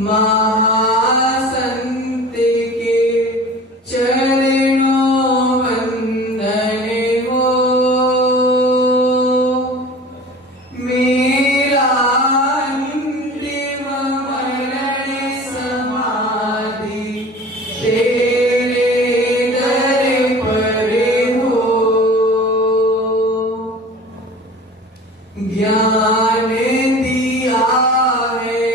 महासंत के चरणों वंदन हो। मेरा अंतिम मरण समाधि तेरे दर पर हो। ज्ञान दिया है,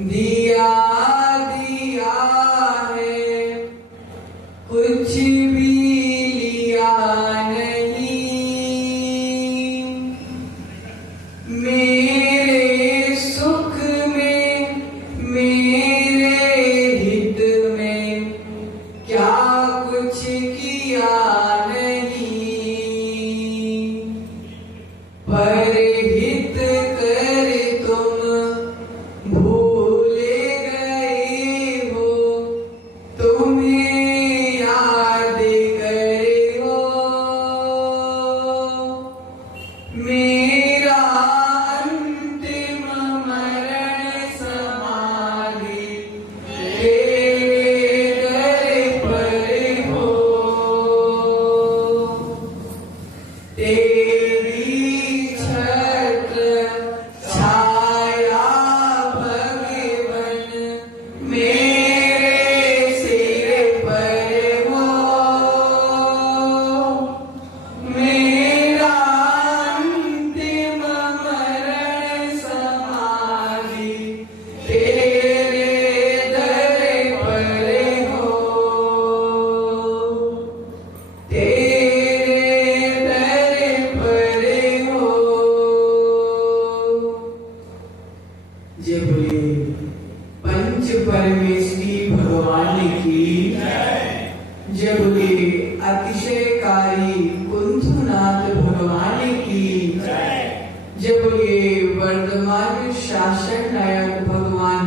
दिया दिया है, कुछ भी लिया नहीं। मेरे सुख में, मेरे हित में क्या कुछ किया नहीं। पर हित कर तुम भूल गए हो, तुम्हें याद करे हो। मेरा अंतिम मरण समाधि तेरे दर पर हो। तेरी छत्र छाया भगवन मेरे सिर पर हो। मेरा अंतिम मरण समाधि तेरे दर पर हो। तेरे दर पर हो। जय बोलिए पंच परमेश्वरी भगवान की जय। बोलिए अतिशयकारी कुंथुनाथ भगवान की जय। बोलिए वर्तमान शासन नायक भगवान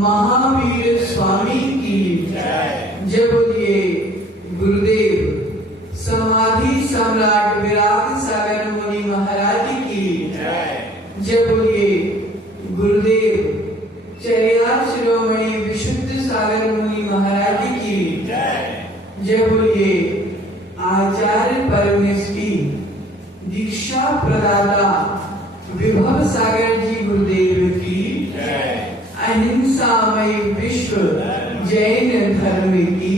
महावीर स्वामी की जय। बोलिए गुरुदेव समाधि सम्राट विराग सागर मुनि महाराज की जय। बोलिए गुरुदेव चर्या शिरोमणि विशुद्ध सागर मुनि महाराज की जय। बोलिए आचार्य परमेश्वरी दीक्षा प्रदाता विभव सागर जी गुरुदेव की अहिंसामय विश्व जैन धर्म की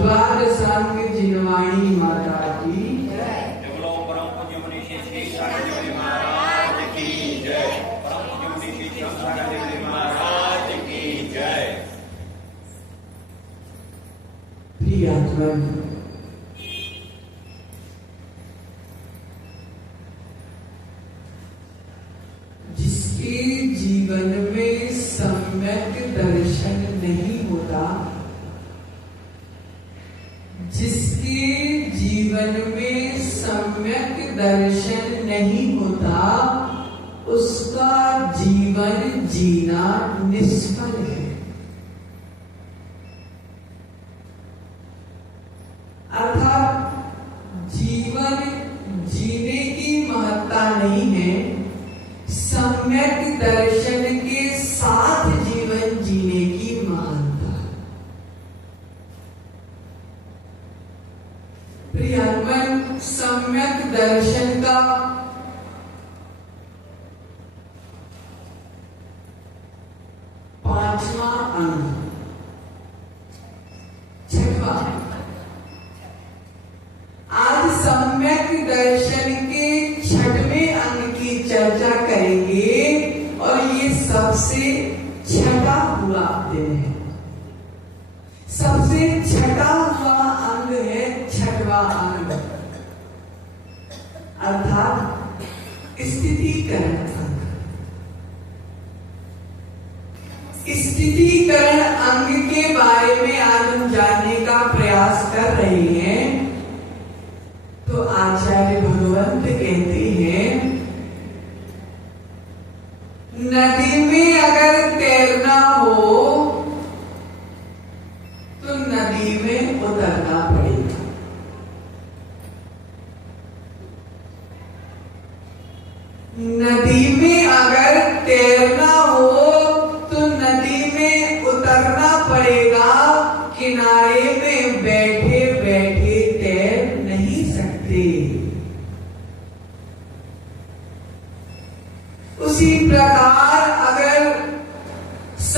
द्वादशांग जिनवाणी माता की प्रिय आत्मा। जिसके जीवन में सम्यक दर्शन नहीं होता, जिसके जीवन में सम्यक दर्शन नहीं होता, उसका जीवन जीना निष्फल है। अर्थात जीवन जीने की महत्ता नहीं है, सम्यक दर्शन के साथ जीवन जीने की महानता। प्रियमन सम्यक दर्शन का पांचवा अंग, छठवा। आज सम्यक दर्शन के छठवें अंग की चर्चा करेंगे और ये सबसे छठा हुआ दिन है। सबसे छठा हुआ अंग है छठवा अंग, अर्थात स्थितीकरण अंग। स्थितीकरण अंग के बारे में आज हम जानने का प्रयास कर रहे हैं। तो आचार्य भगवंत कहते हैं, नदी में अगर तैरना हो तो नदी में उतरना पड़ेगा। नदी में अगर तैरना हो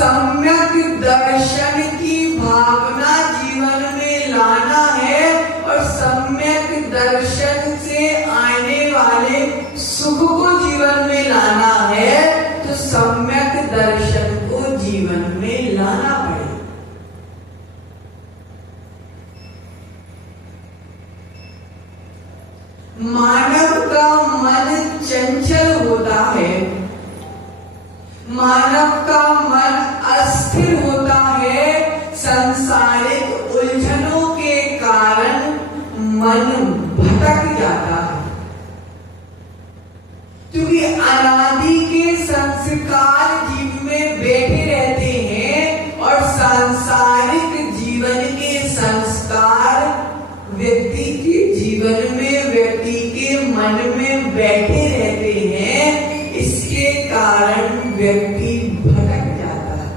सम्यक दर्शन की भावना जीवन में लाना है और सम्यक दर्शन से आने वाले सुख को जीवन में लाना है, तो सम्यक दर्शन को जीवन में लाना पड़ेगा। मानव का मन चंचल होता है, मानव का मन अस्थिर होता है, सांसारिक उलझनों के कारण मन भटक जाता है, क्योंकि अनादि के संस्कार जीव में बैठे रहते हैं और सांसारिक जीवन के संस्कार व्यक्ति के जीवन में, व्यक्ति के मन में बैठे रहते हैं। इसके कारण व्यक्ति भटक जाता है।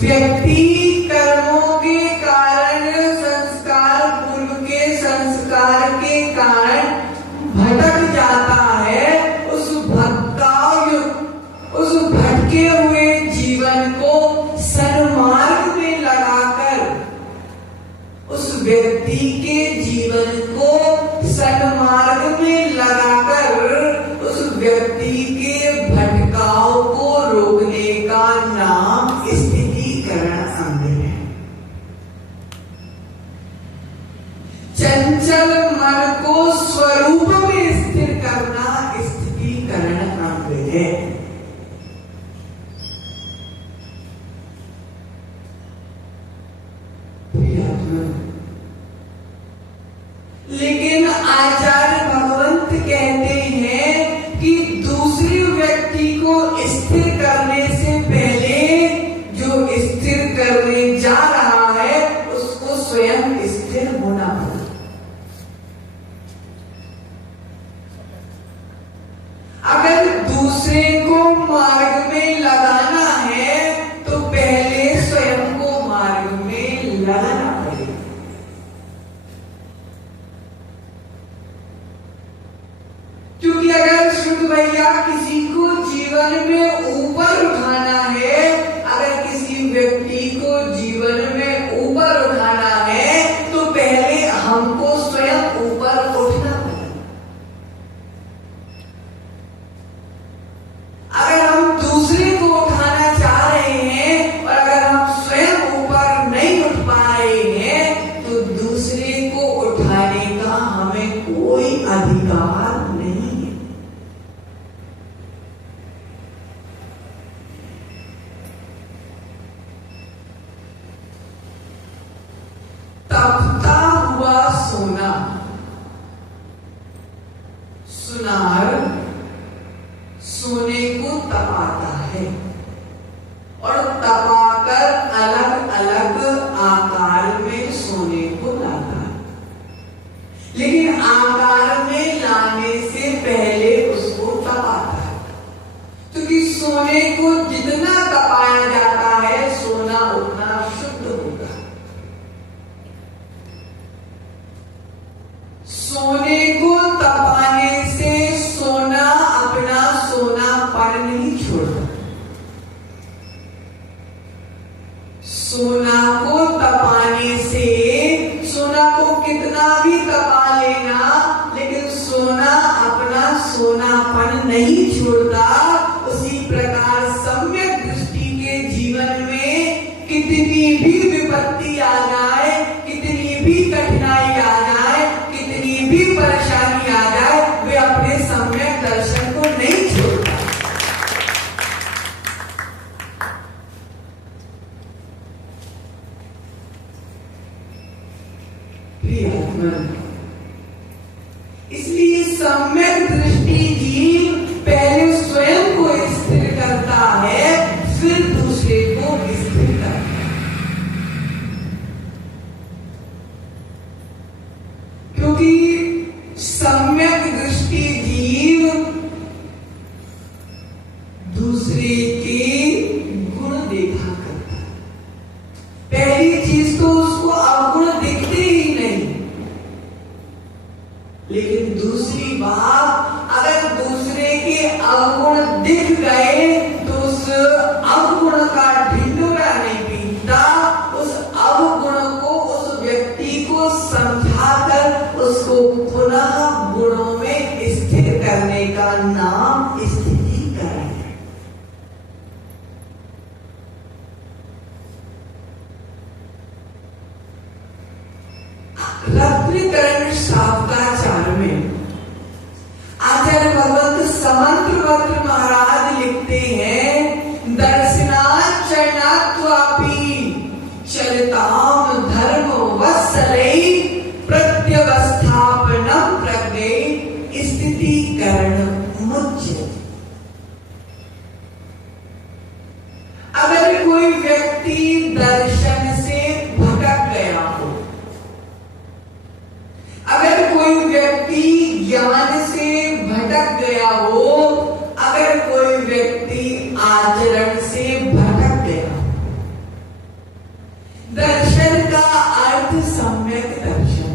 व्यक्ति कर्मों के कारण, संस्कार, पूर्व के संस्कार के कारण भटक जाता है। उस भटके हुए जीवन को सन्मार्ग में लगाकर, उस व्यक्ति के जीवन को सन्मार्ग में लगाकर उस व्यक्ति के भटकाव को रोकने का नाम स्थितीकरण अंग है। चंचल मन को स्वरूप में स्थिर करना स्थितीकरण अंग है। लेकिन आचार्य भगवंत कहते हैं कि दूसरे व्यक्ति को स्थिर करने से पहले जो स्थिर करने जा रहा है उसको स्वयं स्थिर होना पड़ेगा। अगर दूसरे को मार्ग में लगाना है तो पहले स्वयं को मार्ग में लगाना पड़ेगा। क्योंकि अगर शुद्ध भैया किसी को जीवन में ऊपर उठाना है, अगर किसी व्यक्ति को जीवन में ऊपर उठाना है तो पहले हमको स्वयं ऊपर उठना पड़ेगा। अगर हम दूसरे को उठाना चाह रहे हैं और अगर हम स्वयं ऊपर नहीं उठ पा रहे हैं तो दूसरे को उठाने का हमें कोई अधिकार नहीं है। तपता हुआ सोना, सुनार सोने को तपाता है और तपाकर अलग अलग आकार में सोने को लाता है, लेकिन आकार में लाने से पहले उसको तपाता है। क्योंकि सोने को जितना तपाया जाता है सोना उतना शुद्ध होगा। सोने को तपाने से सोना अपना सोनापन नहीं छोड़ता। सोना को तपाने से, सोना को कितना भी तपा लेना, लेकिन सोना अपना सोनापन नहीं छोड़ता। उसी प्रकार सम्यक दृष्टि के जीवन में कितनी भी विपत्ति आ जाए, कितनी भी कठिनाई आ जाए, कितनी भी परेशानी आ जाए, वे अपने सम्यक दर्शन को नहीं छोड़ता। इसलिए सम्यक दृष्टि जीव पहले स्वयं को स्थिर करता है, फिर दूसरे को स्थिर करता है। क्योंकि सम्यक दृष्टि जीव दूसरे के गुण देखा करता है। पहली चीज तो उसको अवगुण दिखते ही नहीं, लेकिन दूसरी बात, अगर दूसरे के अवगुण दिख गए तो उस अवगुण का ढिंढोरा नहीं पीटता, उस अवगुण को, उस व्यक्ति को समझाकर उसको पुनः गुणों में स्थिर करने का नाम स्थितीकरण है। रत्नीकरण शाब्दाचार में आचार्य भगवत समंत्रवक्र महाराज लिखते हैं, दर्शनात् चरणात्वापि चलताम धर्म वत्सलै प्रत्यवस्थापनम प्रज्ञे स्थितीकरण मुच्यते। अगर कोई व्यक्ति दर्शन से भटक गया हो, अगर कोई व्यक्ति ज्ञान से भटक गया हो, अगर कोई व्यक्ति आचरण से भटक गया, दर्शन का अर्थ सम्यक दर्शन,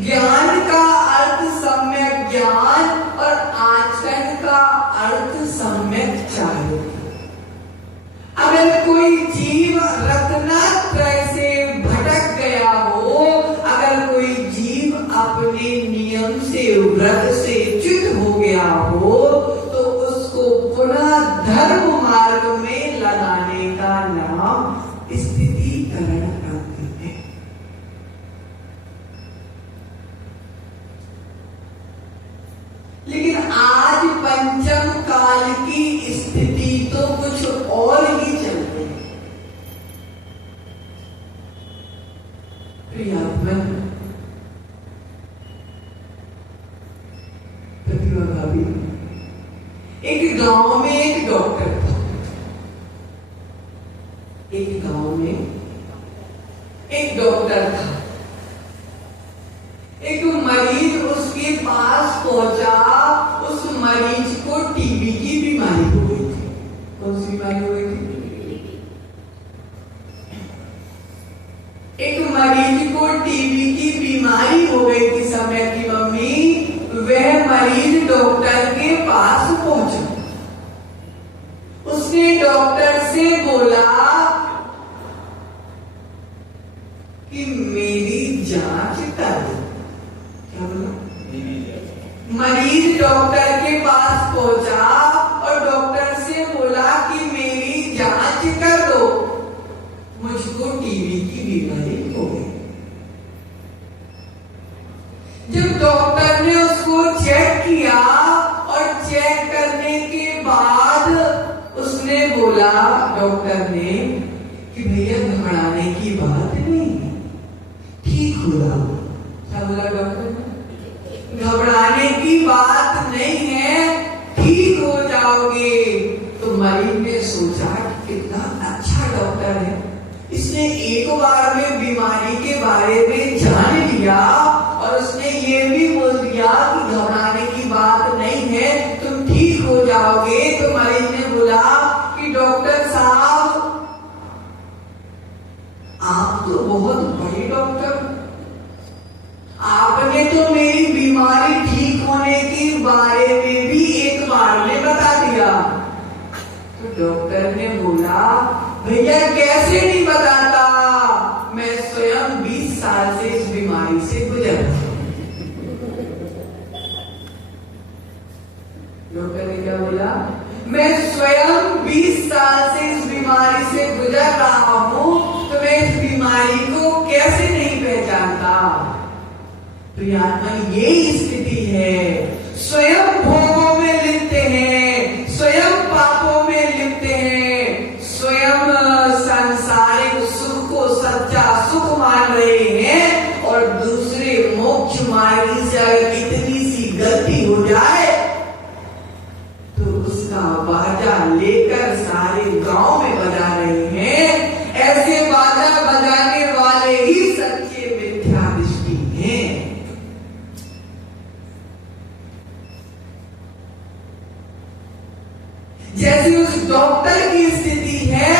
ज्ञान का अर्थ सम्यक ज्ञान और आचरण का अर्थ सम्यक चारित्र। अगर कोई जीव रत्नत्रय से भटक गया हो, अगर कोई जीव अपने नियम से, व्रत से च्युत हो गया हो, तो उसको पुनः धर्म मार्ग में लगाने का नाम स्थितीकरण करते हैं। लेकिन आज पंचम काल की स्थिति तो कुछ और ही चल रही है। प्रतिभा भाभी, एक गांव में एक डॉक्टर था। एक गांव में एक डॉक्टर था। एक मरीज उसके पास पहुंचा। उस मरीज को टीबी की बीमारी हो गई थी। कौन सी बीमारी हो गई थी? एक मरीज को टीबी की बीमारी हो गई थी समय की मम्मी। वह मरीज डॉक्टर के पास पहुंचा। उसने डॉक्टर से बोला कि मेरी जांच कर दो। क्या बोला? मरीज डॉक्टर के पास पहुंचा और डॉक्टर से बोला कि मेरी जांच कर दो, मुझको टीबी की बीमारी हो गई। जब डॉक्टर ने उसको चेक किया और चेक करने के बाद उसने बोला, डॉक्टर ने, कि भैया घबराने की बात नहीं, ठीक हो जाओ। क्या बोला डॉक्टर ने? घबराने की बात नहीं है, ठीक हो जाओगे। तो मरीज ने सोचा कि कितना अच्छा डॉक्टर है, इसने एक बार में बीमारी के बारे में जान लिया और उसने ये भी बोल दिया कि घबराने की बात नहीं है, तुम ठीक हो जाओगे। तो मरीज ने बोला कि डॉक्टर साहब, आप तो बहुत बड़े डॉक्टर, आपने तो मेरी बीमारी ठीक होने के बारे में भी एक बार में बता दिया। तो डॉक्टर ने बोला, भैया कैसे नहीं बताता, मैं स्वयं 20 साल से इस बीमारी से गुजर रहा हूं। डॉक्टर ने क्या बोला? मैं स्वयं 20 साल से इस बीमारी से गुजर रहा हूं, तो मैं इस बीमारी को कैसे नहीं पहचानता। प्रियात्मा, यही स्थिति है। स्वयं भोगों में लिप्त हैं, स्वयं पापों में लिप्त हैं, स्वयं सांसारिक सुख को सच्चा सुख मान रहे हैं और दूसरे मोक्ष मार्ग से अगर इतनी सी गलती हो जाए तो उसका बाजा लेकर सारे गांव में बजा रहे हैं। ऐसे बाजा बजाने वाले ही सच्चे मिथ्या दृष्टि हैं। जैसे उस डॉक्टर की स्थिति है,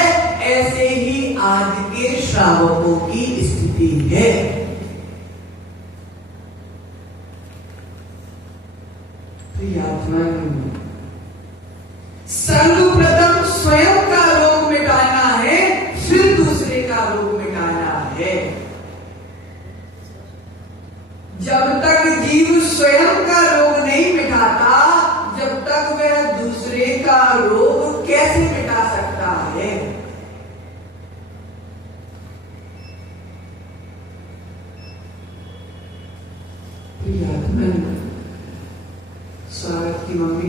ऐसे ही आज के श्रावकों की स्थिति है। प्रियात्मा, सर्वप्रथम स्वयं का रोग मिटाना है, फिर दूसरे का रोग मिटाना है। जब तक जीव स्वयं का रोग नहीं मिटाता, जब तक वह दूसरे का रोग कैसे मिटा सकता है? स्वागत की मम्मी,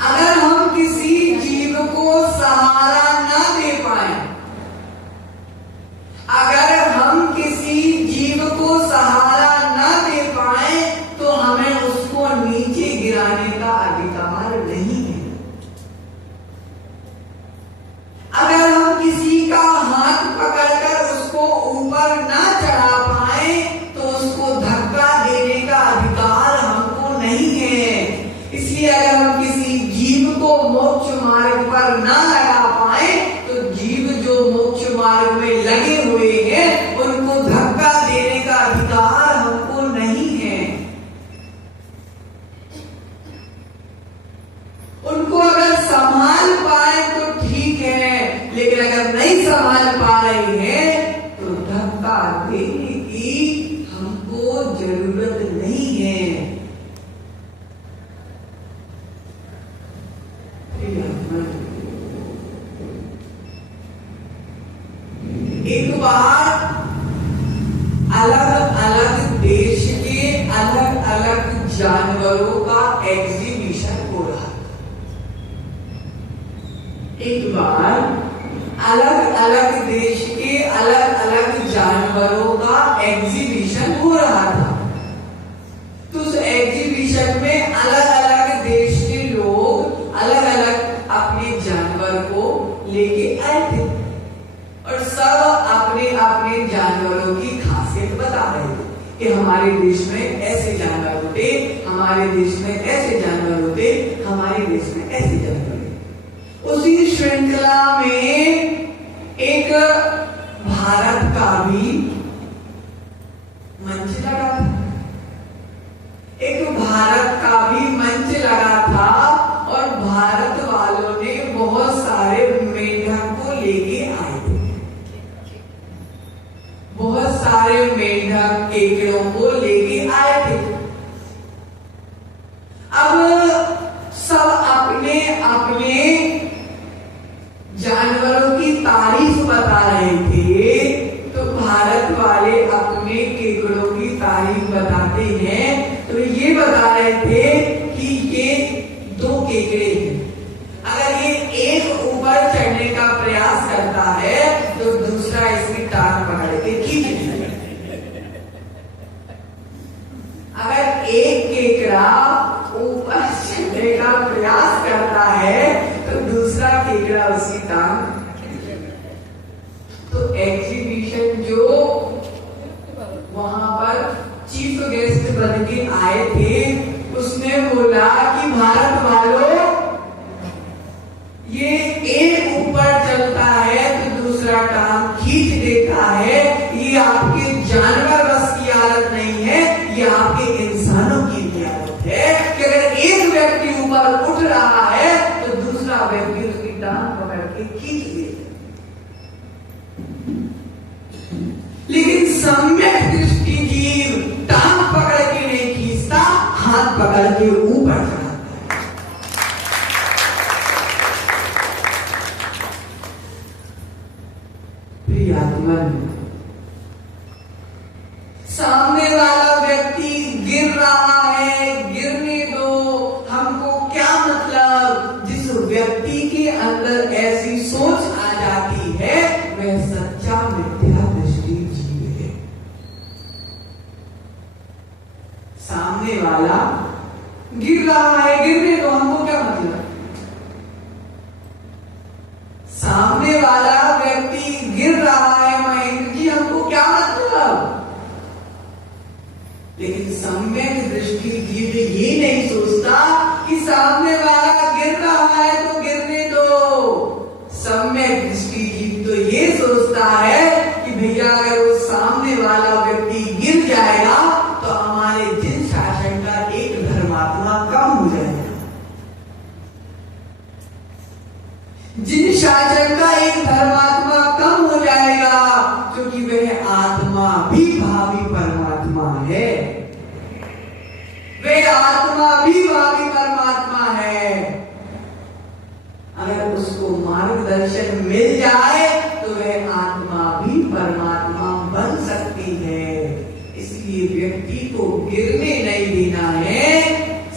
अगर हम किसी जीव को सहारा ना दे पाए, अगर हम किसी जीव को सहारा ना दे पाए, तो हमें उसको नीचे गिराने का अधिकार नहीं है। अगर हम किसी का हाथ पकड़कर उसको ऊपर ना चढ़ा पाए, तो उसको धक्का देने का अधिकार हमको नहीं है। इसलिए अगर हम किसी जीव को मोक्ष मार्ग पर ना लगा पाए, तो जीव जो मोक्ष मार्ग में लगे हुए हैं, उनको धक्का देने का अधिकार हमको नहीं है। उनको अगर संभाल पाए तो ठीक है, लेकिन अगर नहीं संभाल पा रहे हैं, तो धक्का देने की हमको जरूरत नहीं है। एक बार अलग अलग देश के अलग अलग जानवरों का एग्जीबिशन हो रहा था। एक बार अलग अलग देश के अलग अलग जानवरों का एग्जीबिशन हो रहा था। तो उस एग्जीबिशन में अलग अलग देश के लोग अलग अलग अपने जानवर को लेके आए थे और सब अपने अपने जानवरों की खासियत बता रहे थे कि हमारे देश में ऐसे जानवर होते, हमारे देश में ऐसे जानवर होते, हमारे देश में ऐसे जानवर होते। उसी श्रृंखला में एक भारत का भी मंच लगा था। एक भारत का भी मंच लगा था और भारत वालों ने बहुत सारे मेंढक को लेके आए थे। बहुत सारे मेंढक केकड़ों को लेके आए थे। अब सब अपने अपने जानवरों की तारीफ बता रहे थे। तो भारत वाले अपने केकड़ों की तारीफ बताते हैं, तो ये बता रहे थे कि ये दो केकड़े हैं। अगर ये एक ऊपर चढ़ने का प्रयास करता है, तो दूसरा इसकी टांग पकड़ के खींच लेगा। अगर एक केकड़ा ऊपर चढ़ने का प्रयास करता है, तो दूसरा केकड़ा उसकी टांग। तो एग्जीबिशन जो वहां पर चीफ गेस्ट बन के आए थे, उसने बोला कि भारत वालों, ये एक ऊपर चलता है तो दूसरा टांग खींच देता है। ये आपके जानवर बस की हालत नहीं है, ये आपके इंसानों की भी हालत है कि अगर एक व्यक्ति ऊपर उठ रहा है तो दूसरा व्यक्ति उसकी टांग पकड़ के खींच देता है। लेकिन सम्यक दृष्टि जीव टांग पकड़ के नहीं खींचता, हाथ पकड़ के ऊपर चढ़ाता है। सामने वाला व्यक्ति गिर रहा है, गिरने दो, हमको क्या मतलब। जिस व्यक्ति के अंदर ऐसी सोच आ जाती है, वह सच्चा मिथ्या दृष्टि जीव है। सामने वाला गिर रहा है, गिरने दो, हमको क्या मतलब। सामने वाला व्यक्ति गिर रहा है महेंद्र जी, हमको क्या मतलब। लेकिन सम्यक दृष्टि जीव ये नहीं सोचता कि सामने वाला गिर रहा है तो गिरने दो। सम्यक दृष्टि जीव तो ये सोचता है कि भैया अगर वो सामने वाला व्यक्ति गिर जाएगा तो हमारे जिन शासन का एक धर्मात्मा कम हो जाएगा। निशाचर का एक धर्मात्मा कम हो जाएगा, क्योंकि वह आत्मा भी भावी परमात्मा है। वह आत्मा भी भावी परमात्मा है। अगर उसको मार्गदर्शन मिल जाए तो वह आत्मा भी परमात्मा बन सकती है। इसलिए व्यक्ति को गिरने नहीं देना है।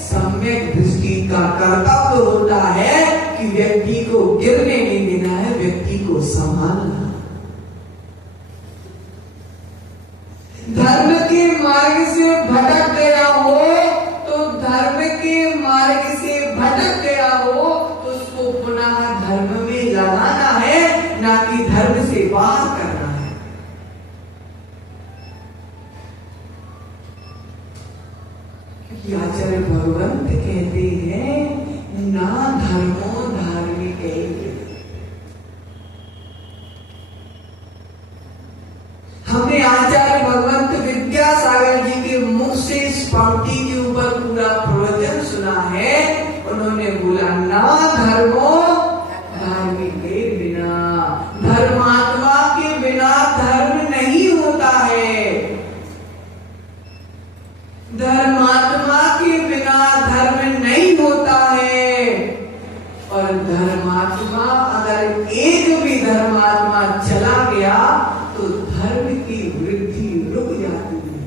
सम्यक दृष्टि का कर्तव्य होता है कि व्यक्ति को गिरने नहीं देना है, व्यक्ति को संभालना। धर्म के मार्ग से भटक गया हो तो धर्म के मार्ग से भटक गया हो तो उसको पुनः धर्म में लगाना है, ना कि धर्म से बाहर करना है। क्योंकि आचार्य भगवंत कहते हैं ना धर्मो धार्मिक है। हमने आचार्य भगवंत विद्यासागर जी के मुख से इस पंक्ति के ऊपर पूरा प्रवचन सुना है। उन्होंने बोला ना धर्मो धार्मिक के बिना, धर्मात्मा के बिना धर्म नहीं होता है। धर्मात्मा के बिना धर्म नहीं होता है। और धर्मात्मा अगर एक भी धर्मात्मा चला गया तो धर्म की वृद्धि रुक जाती है।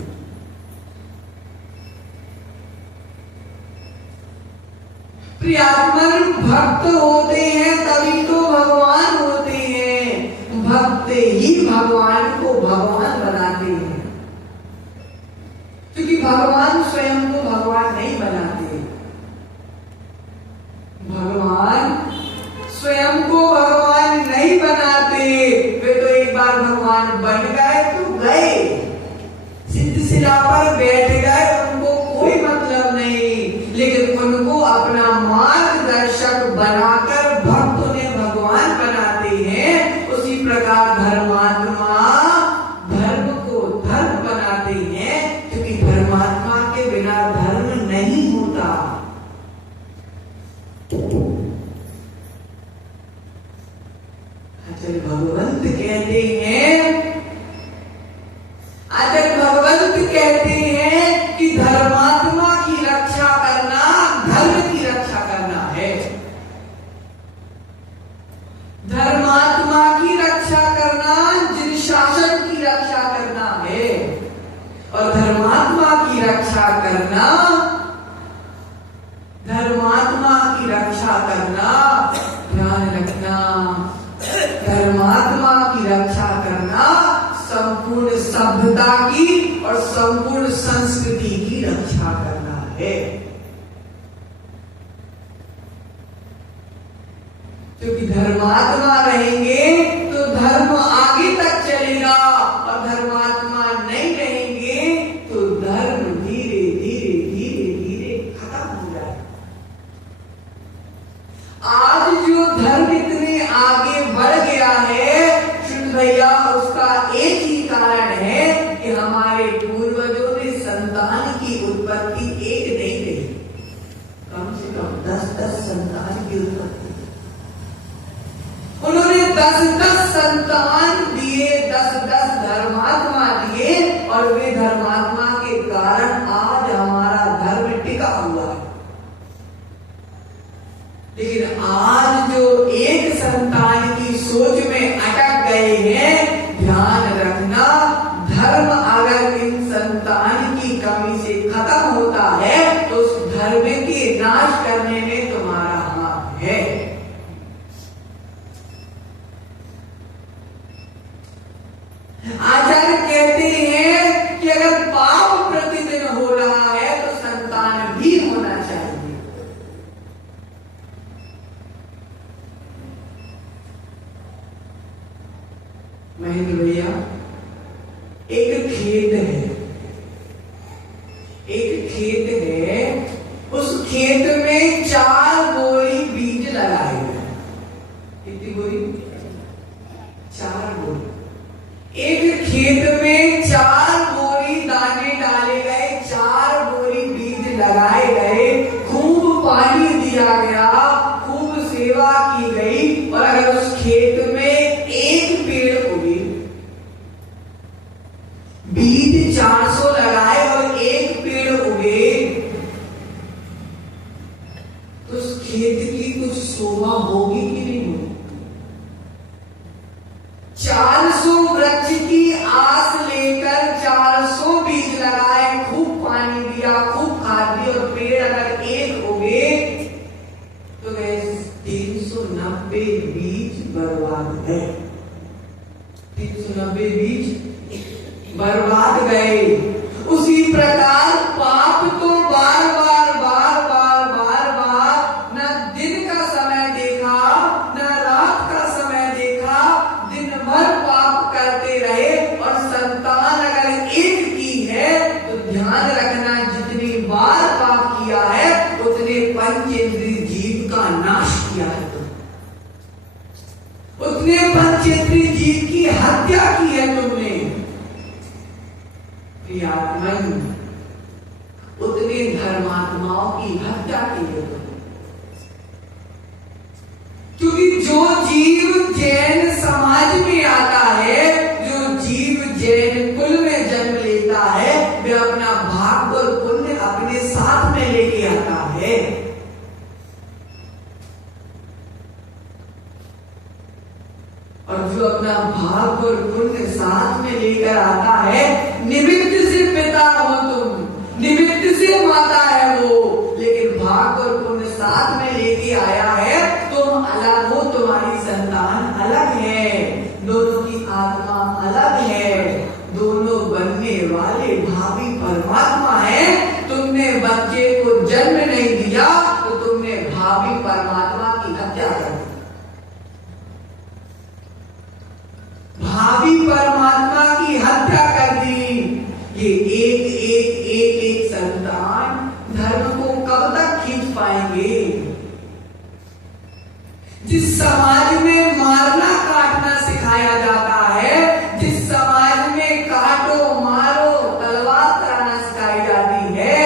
प्रियात्मन भक्त होते हैं तभी तो भगवान होते हैं। भक्त ही भगवान को भगवान बनाते हैं, क्योंकि भगवान स्वयं को भगवान नहीं बनाते। भगवान स्वयं को भगवान नहीं बनाते। वे तो एक बार भगवान बन गए तो गए, सिद्धशिला पर बैठ गए, उनको कोई मतलब नहीं। लेकिन उनको अपना मार्गदर्शक बनाकर भक्त उन्हें भगवान बनाते हैं। उसी प्रकार धर्मात्मा धर्म को धर्म बनाते हैं, क्योंकि धर्मात्मा के बिना धर्म नहीं होता। आचार्य भगवंत कहते हैं, आचार्य भगवंत कहते हैं कि धर्मात्मा की रक्षा करना धर्म की रक्षा करना है। धर्मात्मा की रक्षा करना जिन शासन की रक्षा करना है। और धर्मात्मा की रक्षा करना, धर्मात्मा की रक्षा करना, ध्यान रखना, धर्मात्मा की रक्षा करना संपूर्ण सभ्यता की और संपूर्ण संस्कृति की रक्षा करना है। क्योंकि धर्मात्मा रहेंगे तो धर्म आगे तक चलेगा, और धर्मात्मा नहीं रहेंगे तो धर्म धीरे धीरे धीरे धीरे खत्म हो जाए। आज जो धर्म इतने आगे बढ़ गया है, सुन भैया, उसका एक ही कारण है कि हमारे पूर्वजों ने संतान की उत्पत्ति एक नहीं कही, कम से कम 10-10 संतान की उत्पत्ति। उन्होंने 10-10 संतान दिए, 10-10 धर्मात्मा दिए, और वे धर्मात्मा के कारण आज हमारा धर्म टिका हुआ है। लेकिन आज जो एक संतान की सोच में अटक गए हैं, ध्यान रखना, धर्म अगर इन संतान की कमी से खत्म होता है तो उस धर्म के नाश करने में तुम्हारा हाथ है। आचार्य कहते हैं कि अगर पाप प्रतिदिन हो रहा है तो संतान भी होना चाहिए। महेंद्र भैया, एक खेत है, एक खेत है, उस खेत में 4 बोरी बीज लगाए गए। कितनी बोरी? 4 बोरी। एक खेत में 4 बोरी दाने डाले गए, 4 बोरी बीज लगाए गए, खूब पानी दिया गया, खूब सेवा की गई, और अगर उस तो उस खेत की कुछ शोभा होगी कि नहीं होगी? 400 वृक्ष की आस लेकर 400 बीज लगाए, खूब पानी दिया, खूब खाद दी, और पेड़ अगर एक हो गए तो गए 390 बीज बर्बाद गए। 390 बीज बर्बाद गए। उसी प्रकार पाप तो बार बार न दिन का समय देखा न रात का समय देखा, दिन भर पाप करते रहे। और संतान अगर एक की है तो ध्यान रखना, जितनी बार पाप किया है उतने पंचेंद्रिय जीव का नाश किया है, उतने पंचेंद्रिय जीव की हत्या की है तुमने। प्रियात्मन, उतने धर्मात्माओं की हत्या की है तुमने। क्योंकि जो जीव जैन समाज में आता है, जो जीव जैन कुल में जन्म लेता है, वह अपना भाग्य और पुण्य अपने साथ में लेके आता है। और जो अपना भाग्य और पुण्य साथ में लेकर आता है, निमित्त से पिता हो तुम, निमित्त से माता है वो, लेकिन भाग्य और पुण्य साथ में लेके आया है। तुम अलग हो, तुम्हारी संतान अलग है, दोनों की आत्मा अलग है, दोनों बनने वाले भावी परमात्मा है। तुमने बच्चे को जन्म नहीं दिया तो तुमने भावी परमात्मा की हत्या कर दी। भावी परमात्मा की हत्या कर दी। ये एक संतान धर्म को कब तक खींच पाएंगे? जिस समाज में मारना काटना सिखाया जाता है, जिस समाज में काटो मारो तलवार चलाना सिखाई जाती है,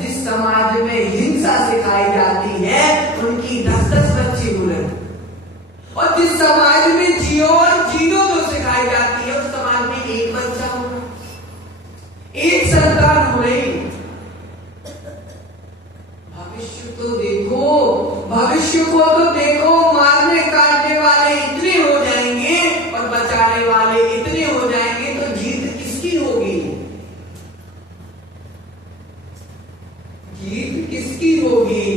जिस समाज में हिंसा सिखाई जाती है, उनकी 10-10 बच्चे हो रहे। और जिस समाज में जियो और जीनो तो सिखाई जाती है, उस समाज में एक बच्चा हो, एक संतान हो रही। भविष्य तो देखो, भविष्य को तो देखो, मारने काटने वाले इतने हो जाएंगे और बचाने वाले इतने हो जाएंगे, तो जीत किसकी होगी? जीत किसकी होगी?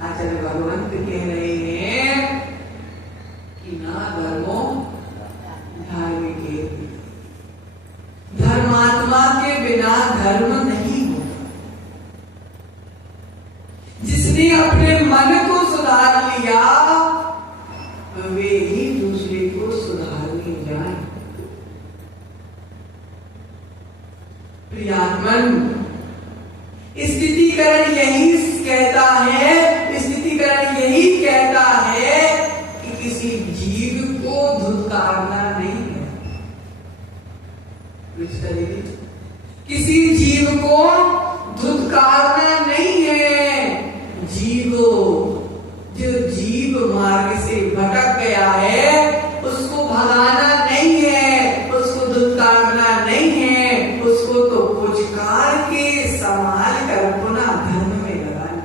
आचार्य भगवंत कह रहे हैं कि ना धर्मो धार्मिक, धर्मात्मा के बिना धर्म नहीं हो। जिसने अपने मन को सुधार लिया वे ही दूसरे को सुधारने जाए। प्रियात्मन, स्थितिकरण यही कहता है, स्थितिकरण यही कहता है कि किसी जीव को धुतकारना नहीं है। किसी जीव को धुतकारना नहीं है। जो जीव मार्ग से भटक गया है उसको भगाना नहीं है, उसको धुतकारना नहीं है, उसको तो पुचकार के संभाल कर पुनः धर्म में लगाना।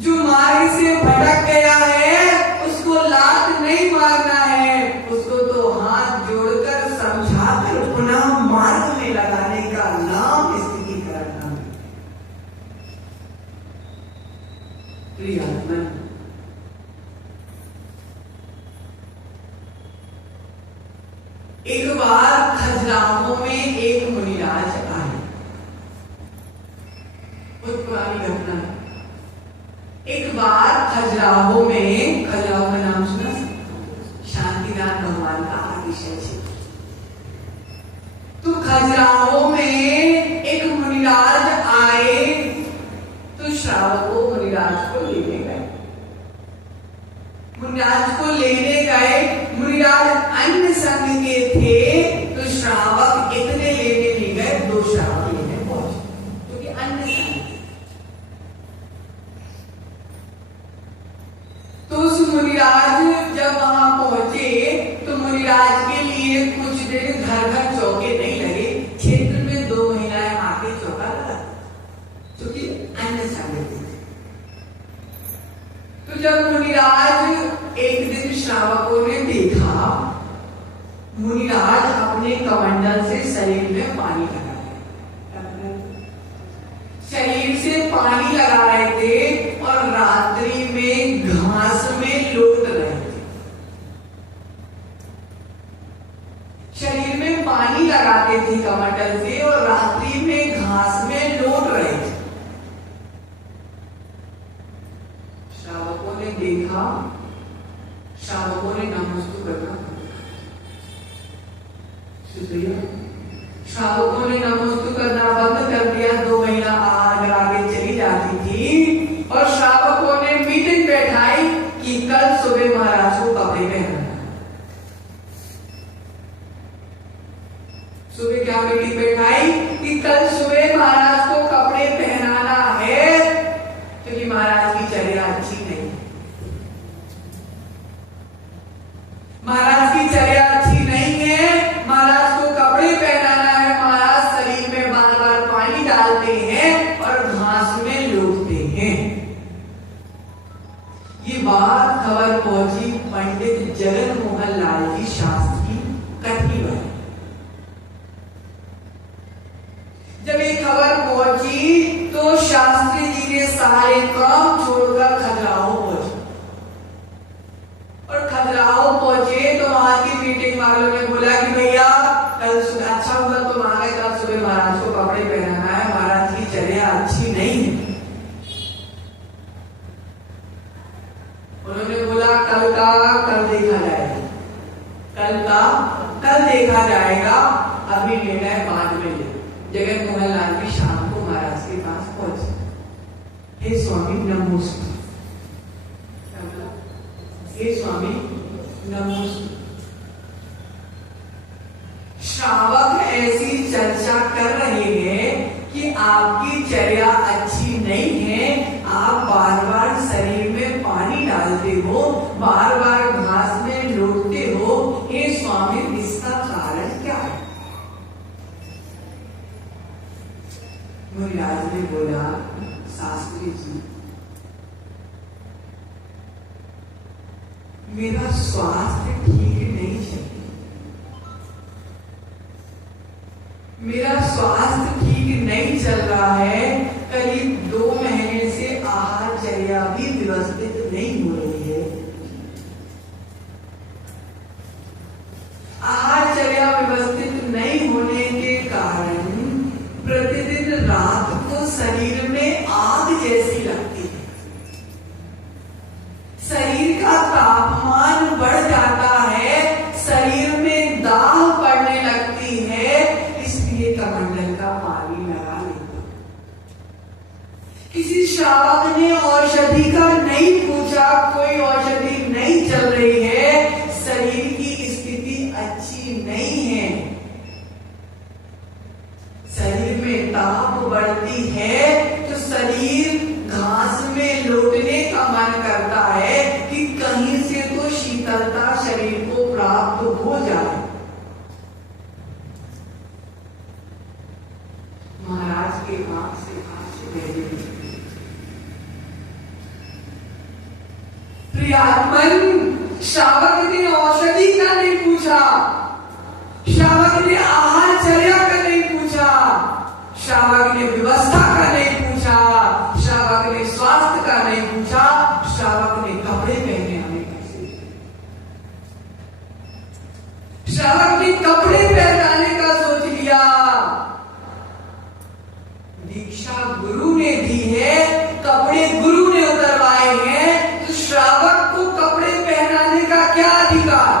जो मार्ग से भटक गया है उसको लात नहीं मारना है, उसको तो हाथ जोड़कर समझाकर पुनः मार्ग में लगाने का नाम स्थितिकरण है। प्रियात्मन, एक बार खजुराहो में एक मुनिराज आए। बहुत पुरानी घटना है। एक बार खजुराहो में, खजुराहो का नाम सुना? शांतिनाथ भगवान का अतिशय क्षेत्र। तो खजुराहो में एक मुनिराज आए, तो श्रावक मुनिराज को लेने गए। मुनिराज को लेने गए, मुनिराज अन्य संघ के थे, तो श्रावक इतने लेने नहीं गए, 2 श्रावक लेने पहुंचे, क्योंकि अन्य संघ थे। तो उस मुनिराज जब वहां पहुंचे तो मुनिराज के लिए कुछ देर घर घर चौके नहीं लगे। क्षेत्र में 2 महिलाएं आके चौका लगा, क्योंकि अन्यथा लेते थे। तो जब मुनिराज एक दिन श्रावकों ने देखा, मुनिराज अपने कमंडल से शरीर में पानी लगा रहे, शरीर से पानी लगा रहे थे और रात्रि में घास में लौट रहे थे। शरीर में पानी लगाते थे कमंडल से और रात्रि में घास में लौट रहे थे। श्रावकों ने देखा, श्रावकों ने नमस्तु करना, श्रावकों ने नमस्तु करना बंद कर दिया। 2 महिला आगे आगे चली जाती थी और श्रावकों ने मीटिंग बैठाई कि कल सुबह महाराज को कपड़े पहनाना। सुबह क्या मीटिंग बैठाई कि कल सुबह महाराज को कपड़े पहनाना है, क्योंकि महाराज की चर्या अच्छी नहीं, महाराज की चर्या अच्छी नहीं है। महाराज को कपड़े पहनाना है। महाराज शरीर में बार बार पानी डालते हैं और घास में लौटते हैं। ये बात खबर पहुंची पंडित जगन मोहन लाल जी शास्त्री कटनी में। जब ये खबर पहुंची तो शास्त्री जी ने सारे काम छोड़कर खजुराहो पहुंचे और खजुराहो पहुंचे तो वहां की मीटिंग वालों ने बोला कि भैया कल अच्छा हुआ तुम आ गए, कल सुबह महाराज को कपड़े पहनाना है, महाराज की चर्या अच्छी नहीं है। उन्होंने बोला कल का कल देखा जाएगा, कल का कल देखा जाएगा, अभी निर्णय बाद में ले। जगन मोहन लाल जी शाम को महाराज के पास पहुंचे। हे स्वामी नमोस्तु, हे स्वामी नमोस्तु। श्रावक ऐसी चर्चा कर रहे हैं कि आपकी चर्या अच्छी नहीं है, आप बार बार शरीर में पानी डालते हो, बार बार घास में लौटते हो, हे स्वामी इसका कारण क्या है? मुनिराज ने बोला शास्त्री जी, मेरा स्वास्थ्य ठीक नहीं चल, मेरा स्वास्थ्य ठीक नहीं चल रहा है। करीब 2 महीने से आहार चर्या भी व्यवस्थित नहीं हो रही है। आहार चर्या व्यवस्थित नहीं होने के कारण प्रतिदिन रात को शरीर में आग जैसी लगती है, शरीर का तापमान बढ़ जाता है, शरीर में दाह पड़ने लगती है, इसलिए कमंडल का पानी लगा लेता। किसी श्रावक ने औषधि का नहीं पूछा, कोई औषधि नहीं चल रही है, शरीर की स्थिति अच्छी नहीं है, शरीर में ताप बढ़ती है तो शरीर घास में लौटने का मन करता है कि कहीं से तो शीतलता शरीर को प्राप्त हो जाए। महाराज के आंख से आंसू बह गए। प्रियात्मन, श्रावक ने औषधि का नहीं पूछा, श्रावक ने आहार चर्या का नहीं पूछा, श्रावक ने व्यवस्था का नहीं पूछा, श्रावक ने स्वास्थ्य का नहीं पूछा, श्रावक ने कपड़े पहने हमें कैसे, श्रावक ने कपड़े पहनाने का सोच लिया। दीक्षा गुरु ने दी है, कपड़े गुरु ने उतरवाए हैं, तो श्रावक को कपड़े पहनाने का क्या अधिकार?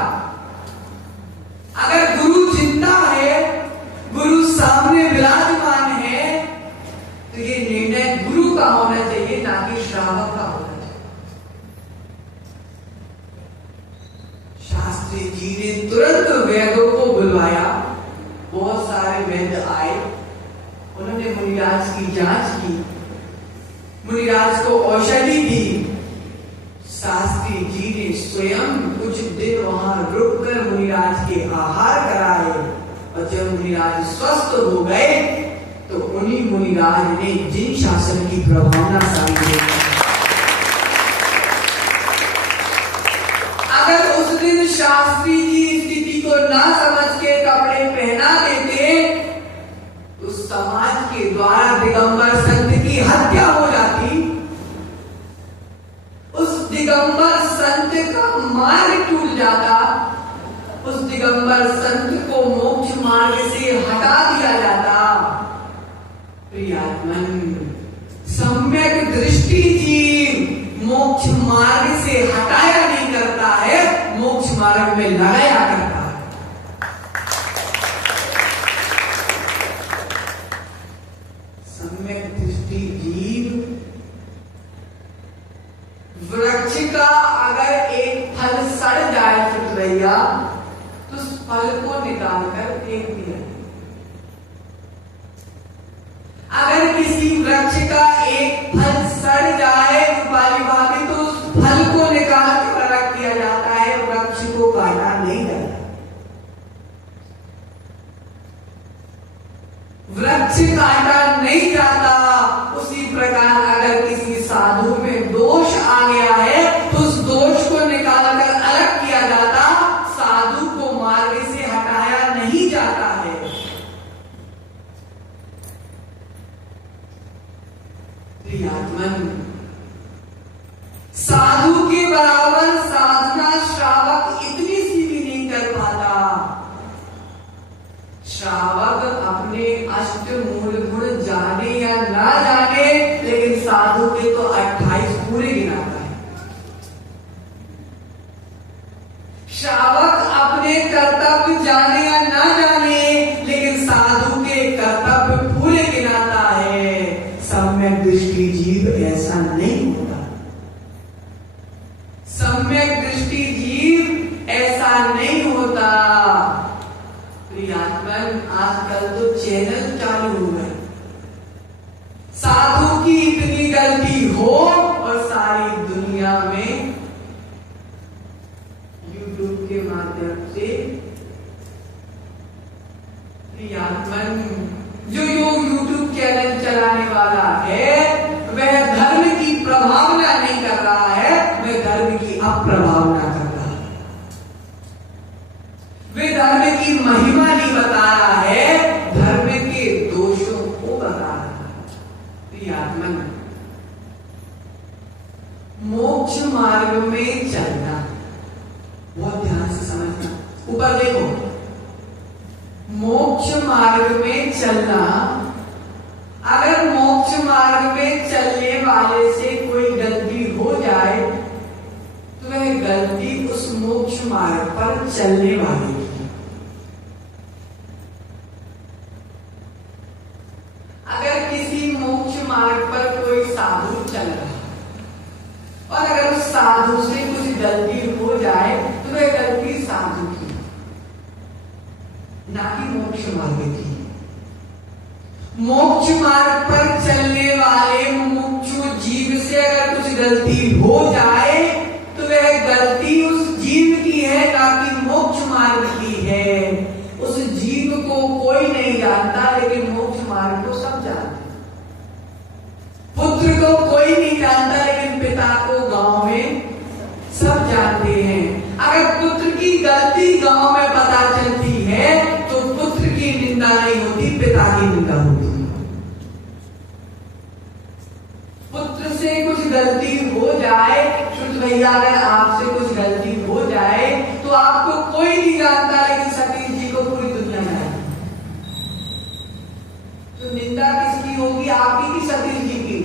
अगर गुरु जिंदा है, गुरु सामने विराजमान है, तो ये निर्णय गुरु का होना चाहिए, ना कि श्रावक का होना चाहिए। शास्त्री जी ने तुरंत वैद्यों को बुलवाया, बहुत सारे वैद्य आए, उन्होंने मुनिराज की जांच की, मुनिराज को औषधि दी। शास्त्री जी ने स्वयं कुछ दिन वहां रुककर मुनिराज के आहार कराए और जब मुनिराज स्वस्थ हो गए तो तो उन्हीं मुनिराज ने जिन शासन की प्रभावना सारी है। अगर उस दिन शास्त्री जी स्थिति को ना समझ के कपड़े पहना देते तो समाज के द्वारा दिगंबर संत की हत्या हो जाती, उस दिगंबर संत का मार्ग टूट जाता, उस दिगंबर संत को मोक्ष मार्ग से हटा दिया जाता। प्रियात्मन, सम्यक दृष्टि जीव मोक्ष मार्ग से हटाया नहीं करता है, मोक्ष मार्ग में लगाया करता है। सम्यक दृष्टि जीव वृक्ष का अगर एक फल सड़ जाए चुटवैया तो उस फल को निकालकर फेंक दिया। अगर किसी वृक्ष का एक फल सड़ जाए रूपाली भाभी तो उस फल को निकाल कर रख दिया जाता है, वृक्ष को काटा नहीं जाता। वृक्ष काटा नहीं जाता। उसी प्रकार अगर किसी साधु में दोष आ गया है तो उस दोष को निकालकर अलग किया जाता, साधु को मार्ग से हटाया नहीं जाता है। प्रियात्मन, साधु के बराबर साधना श्रावक इतनी सी भी नहीं कर पाता। श्रावक अपने अष्ट मूल गुण जाने या ना जाने, लेकिन साधु के तो 28 पूरे गिनाता है। श्रावक अपने कर्तव्य जाने या ना जाने, लेकिन साधु के कर्तव्य पूरे गिनाता है। सम्यक दृष्टि जीव ऐसा नहीं होता। सम्यक दृष्टि जीव ऐसा नहीं होता। प्रियात्मन, आजकल तो चैनल चालू हो गए, साधु की इतनी गलती हो और सारी दुनिया में यूट्यूब के माध्यम से प्रियात्मन जो यूट्यूब चैनल चलाने वाला है वह धर्म की प्रभावना नहीं कर रहा है, वह धर्म की अप्रभावना कर रहा है। वे धर्म की महिमा नहीं बता रहा है, धर्म के दोषों को बता रहा है। प्रियात्मन, मोक्ष मार्ग में चलना, बहुत ध्यान से समझना, ऊपर देखो, मोक्ष मार्ग में चलना, अगर मोक्ष मार्ग में चलने वाले से कोई गलती हो जाए तो वह गलती उस मोक्ष मार्ग पर चलने वाले की। अगर किसी मोक्ष मार्ग पर कोई साधु चल रहा है और अगर उस साधु से कुछ गलती हो जाए तो वह गलती साधु की, ना कि मोक्ष मार्ग की। मोक्ष मार्ग पर चलने वाले मुमुक्षु जीव से अगर कुछ गलती हो जाए तो वह गलती उस जीव की है, ना कि मोक्ष मार्ग की है। उस जीव को कोई नहीं जानता, लेकिन मोक्ष मार्ग को सब जानते। पुत्र को कोई नहीं जानता, लेकिन पिता को गांव में सब जानते हैं। अगर पुत्र की गलती गांव में पता चलती है तो पुत्र की निंदा नहीं होती, पिता की निंदा होती। पुत्र से कुछ गलती हो जाए, शुद्ध भैया अगर आपसे कुछ गलती हो जाए तो आपको कोई नहीं जानता, लेकिन सतीश जी को पूरी दुनिया जानती। तो निंदा किसकी होगी, आपकी की सतीश जी की।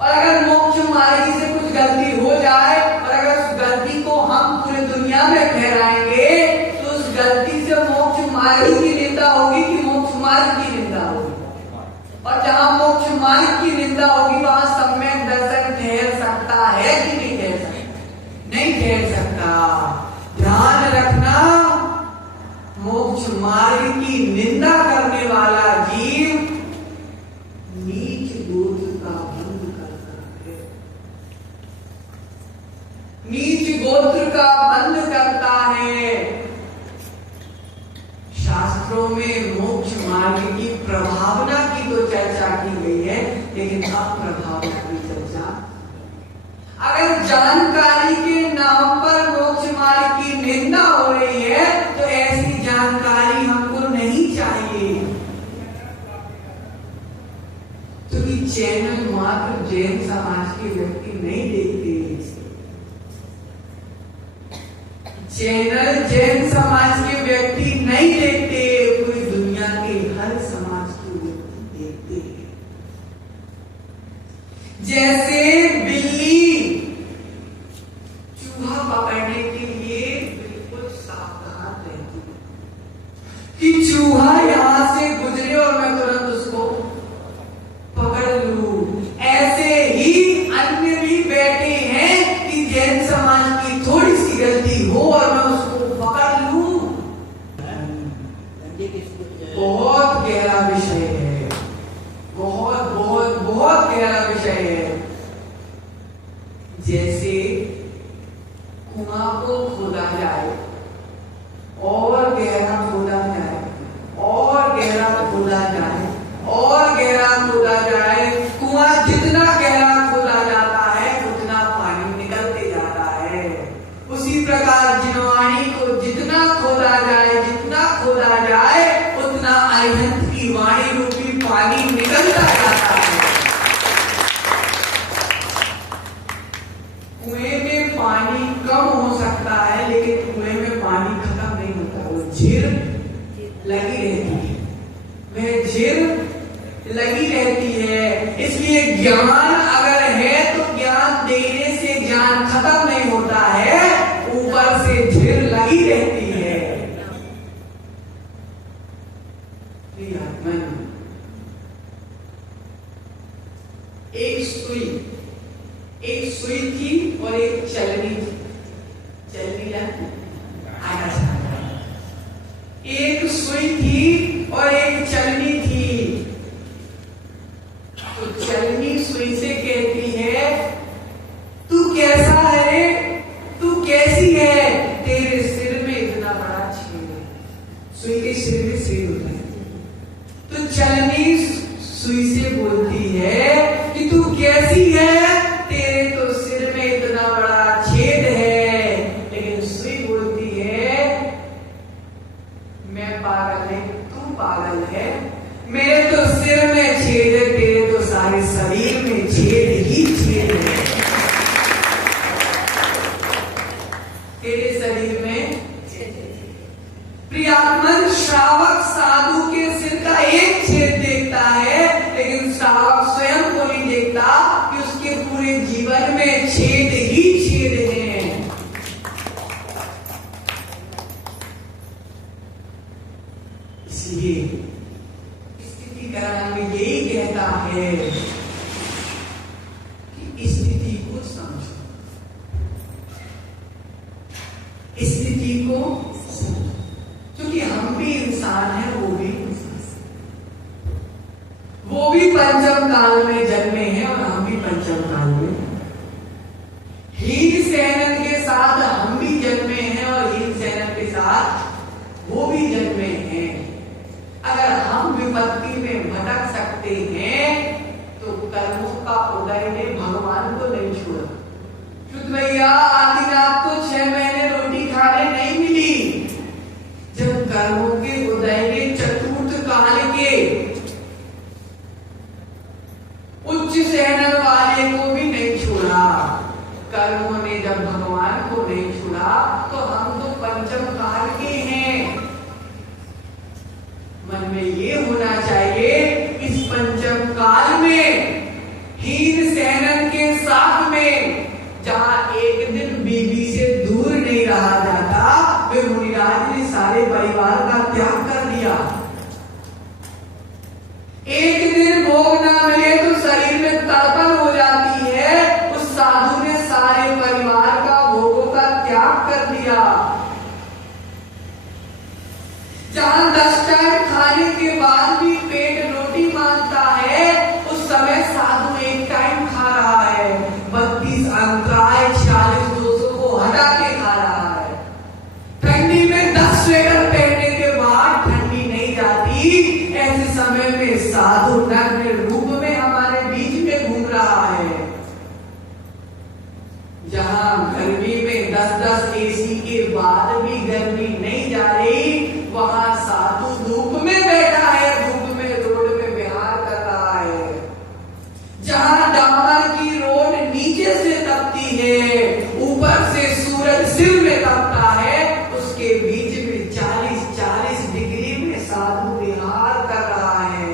और अगर मोक्ष मार्ग से कुछ गलती हो जाए और अगर उस गलती को हम पूरी दुनिया में ठहराएंगे तो उस गलती से मोक्ष मार्ग की निंदा होगी कि मोक्ष मार्ग की निंदा होगी। और जहां मोक्ष मार्ग की निंदा होगी वहां सम्यक दर्शन ठहर सकता है कि नहीं ठहर सकता? नहीं ठहर सकता। ध्यान रखना, मोक्ष मार्ग की निंदा करने वाला जीव नीच गोत्र का बंध करता है, नीच गोत्र का बंध करता है। शास्त्रों में मोक्ष मार्ग की प्रभावना जानकारी के नाम पर मोक्ष मार्ग की निंदा हो रही है, तो ऐसी जानकारी हमको नहीं चाहिए। तो ये चैनल मात्र जैन समाज के व्यक्ति नहीं देखते, चैनल जैन समाज के व्यक्ति नहीं देखते, पूरी दुनिया के हर समाज के व्यक्ति देखते हैं। जैसे बिल्ली चूहा पकड़ने के लिए बिल्कुल सावधान रहती है कि चूहा यहां से गुजरे और मैं तुरंत उसको पकड़ लूं। ऐसे ही अन्य भी बैठे हैं कि जैन समाज की थोड़ी सी गलती हो और मैं उसको पकड़ लूं। बहुत गहरा विषय है, बहुत बहुत बहुत गहरा विषय है। जैसे कुआं को खोदा जाए और गहरा खोदा जाए और गहरा खोदा जाए और गहरा खोदा जाए, कुआं जितना गहरा खोदा जाता है उतना पानी निकलते जाता है। उसी प्रकार जिनवाणी को जितना खोदा जाए, जितना खोदा जाए, उतना अरिहंत की वाणी रूपी पानी निकलता जाता है। कुएं में पानी कम हो सकता है, लेकिन कुएं में पानी खत्म नहीं होता, वो झील लगी रहती है, वह झील लगी रहती है। इसलिए ज्ञान अगर है तो ज्ञान देने से ज्ञान खत्म नहीं होता है, ऊपर से झील लगी रहती है। एक सुई थी और एक चलनी थी। चलनी एक सुई थी और एक चलनी थी। तो चलनी सुई से कहती है, तू कैसा है, तू कैसी है, तेरे सिर में इतना बड़ा छेद है। सुई के सिर में छेद होता है। तो चलनी सुई से बोलती है कि तू कैसी है, तेरे तो सिर में इतना बड़ा छेद है। लेकिन सुई बोलती है, मैं पागल है, तू पागल है, मेरे तो सिर में छेद है, तेरे तो सारे शरीर में छेद ही छेद है। तेरे शरीर में प्रियात्मन श्रावक साधु के सिर का एक छेद देखता है, लेकिन श्रावक स्वयं को नहीं देखता कि उसके पूरे जीवन में छेद ही छेद हैं। इसलिए स्थितिकरण में यही कहता है कि स्थिति को समझो, स्थिति को समझो, क्योंकि हम भी इंसान हैं, वो भी इंसान, वो भी पंचम काल में जन्मे हैं और हम भी पंचम काल में। हीन सेनन के साथ हम भी जन्मे हैं और हीन सेनन के साथ वो भी जन्मे हैं। अगर हम विपत्ति में भटक सकते हैं तो कर्मों का उदय ने भगवान को नहीं छोड़ा। शुद्ध भैया आधी रात को 6 महीने रोटी खाने नहीं मिली, जब कर्मों के उदय ने चतुर्थ काल के उच्च सहनन वाले को भी नहीं छोड़ा। कर्मों ने जब भगवान को नहीं छोड़ा तो हम तो पंचम काल के हैं। मन में ये होना चाहिए, इस पंचम काल में हीन सहनन के साथ में जहां एक दिन बीबी से दूर नहीं रहा जाता, वे मुनिराज ने सारे परिवार का त्याग कर दिया। एक दिन भोग ना मिले तो शरीर में तड़पन हो जाती है, उस साधु ने सारे परिवार का भोगों का त्याग कर दिया। जहां 10 टाइम खाने के बाद भी पेट रोटी मांगता है, उस समय साधु एक टाइम खा रहा है, 32 अंतराय 46-200 को हटा के खा रहा है। ठंडी में 10 स्वेटर पहनने के बाद ठंडी नहीं जाती, ऐसे समय में साधु नग्न रूप में हमारे बीच में घूम रहा जहाँ गर्मी में 10-10 एसी के बाद भी गर्मी नहीं जा रही, वहाँ साधु धूप में बैठा है, धूप में रोड में विहार कर रहा है। जहाँ डामर की रोड नीचे से तपती है, ऊपर से सूरज सिर में तपता है, उसके बीच में 40-40 डिग्री में साधु विहार कर रहा है।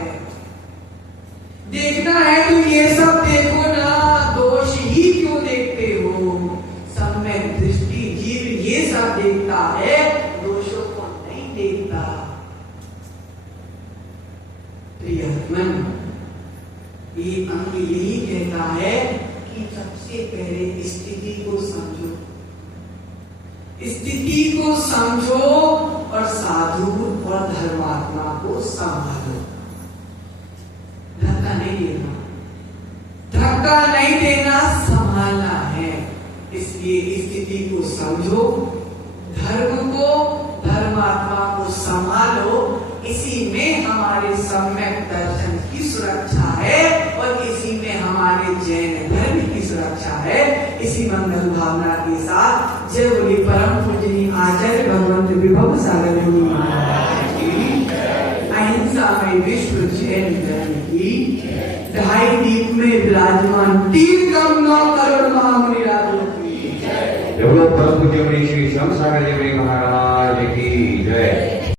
देखना है तो ये सब देखो ना, दोष ही क्यों देखते हो? सम्यक दृष्टि जीव ये सब देखता है, दोषों को नहीं देखता। प्रियतम, ये अंग यही कहता है कि सबसे पहले स्थिति को समझो, स्थिति को समझो और साधु और धर्मात्मा को संभालो। धक्का नहीं देना, धक्का नहीं देना, संभालना है। इसलिए स्थिति को समझो, धर्म को, धर्मात्मा को संभालो। इसी में हमारे सम्यक दर्शन की सुरक्षा है और इसी में हमारे जैन धर्म की सुरक्षा है। इसी मंगल भावना के साथ जय बोली परम पूजनीय आचार्य भगवंत विभव सागर मुनि महाराज की, अहिंसा में विश्व जैन धर्म की, 2.5 दीप में विराजमान 3,9 करोड़ महामुनि राजों की। परम पूज्य श्री श्याम सागर जी महाराज